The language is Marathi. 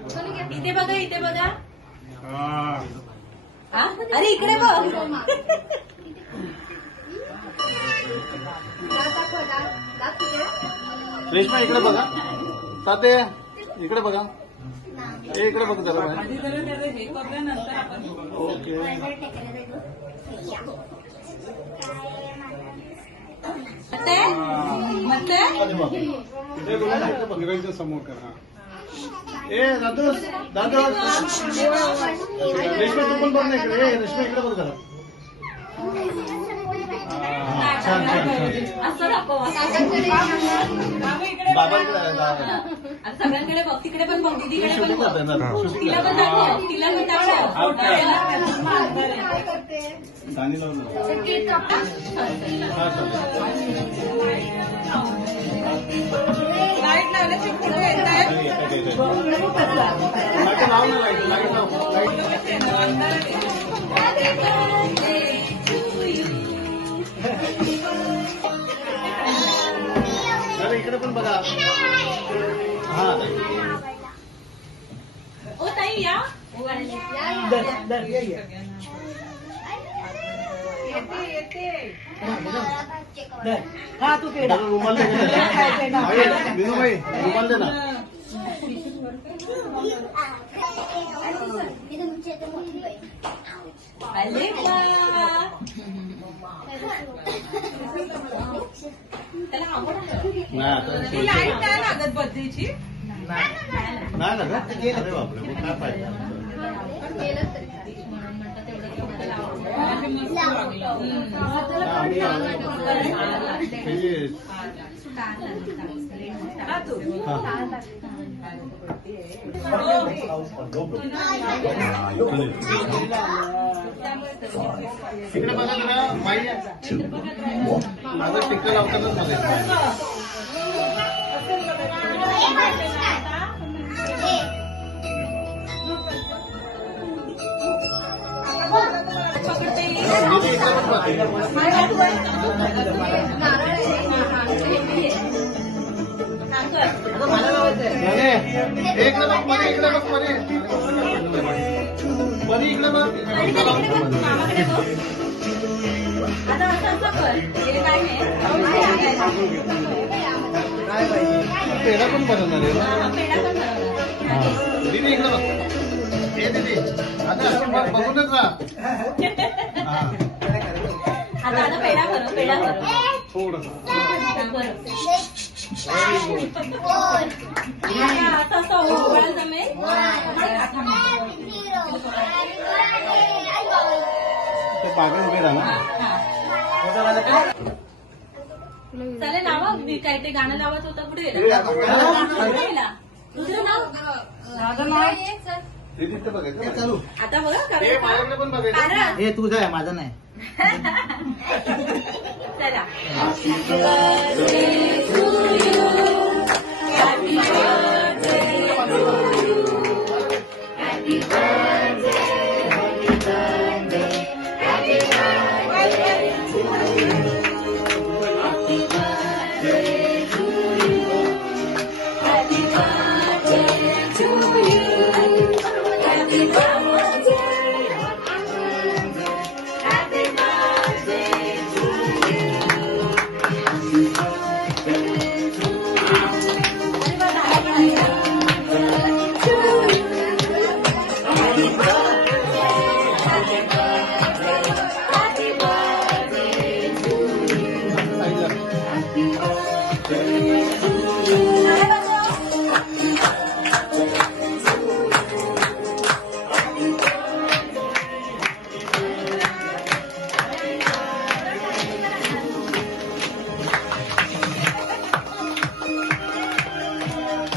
इथे बघा, इथे बघा. अरे इकडे बघ. रेश्मा इकडे बघा. ताते इकडे बघा. इकडे बघ जरा. ओके. हिरोईनच्या समोर करा. ए दादू दादू रेश्मा तू पण बघ ना इकडे. रेश्मा इकडे बघ जरा. छान छान सगळ्यांकडे बघ. तिकडे पण बघ. दीदीकडे पण बघ. तिला पण दाखव. तिला पण दाखव. गाणी लावलं. लाईट लावल्याची फोटो येत आहे. इकडे पण बघा. हा ओ ताई या. हा तू केला रुमाल दे ना. विनूभाई रुमाल दे ना. आले का? त्याला आवडत नाही लाईट नाही लागत बर्थडेची. नाही ना. अरे बापरे मग काय पाहिजे. इकडे बघा जरा. माई माझं टिक्का लावतानाच बघायचं. इकडे बघ परी. इकडे बघ परी. परी इकडे बघ. मामाकडे बघ. आता असं कर. हे काय नाही. पेढा पण बनवणार आहे ना. पेढा पण बनवणार. दीदी इकडे बघ. हे दीदी आता असं बघूनच राहा. आता पेढा करू. पेढा करू. थोडं असं उघडा जमेल. ते पागल उभे राहा. चालेल लावा. मी काय ते गाणं लावत होता. कुठे गेला? दुसरं नाव. दीदी ते बघायचं चालू. आता बघा. हे माझ्याकडे पण बघायचं. हे तुझं आहे माझं नाही. चला.